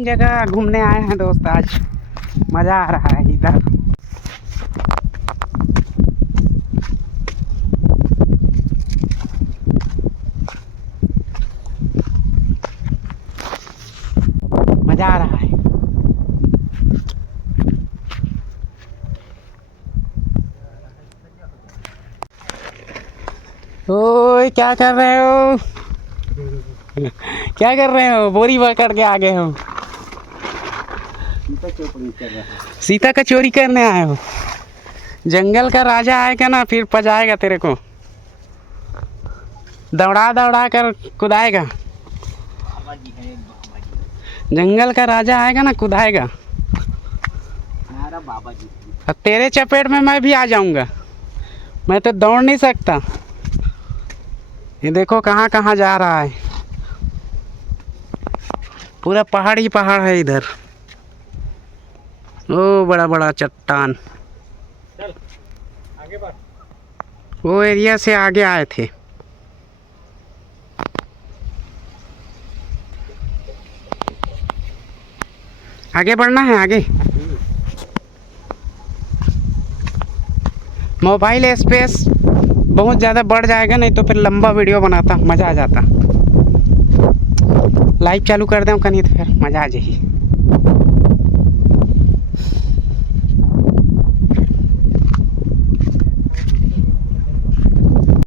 बेहतरीन जगह घूमने आए हैं दोस्त। आज मज़ा आ रहा है इधर। मज़ा आ रहा है। ओए क्या कर रहे हो? क्या कर रहे हो? बोरी पकड़ के आ गए हो? सीता का चोरी करने आए हो? जंगल का राजा आएगा ना फिर पजाएगा तेरे को, दौड़ा दौड़ा कर कुदाएगा। जंगल का राजा आएगा ना कुदाएगा। बाबा जी अब तेरे चपेट में मैं भी आ जाऊंगा। मैं तो दौड़ नहीं सकता। ये देखो कहाँ कहाँ जा रहा है। पूरा पहाड़ ही पहाड़ है इधर। ओ बड़ा बड़ा चट्टान। चल आगे बढ़। वो एरिया से आगे आए थे। आगे बढ़ना है आगे। मोबाइल स्पेस बहुत ज़्यादा बढ़ जाएगा, नहीं तो फिर लंबा वीडियो बनाता मज़ा आ जाता। लाइव चालू कर दें कहीं तो फिर मज़ा आ जाएगी।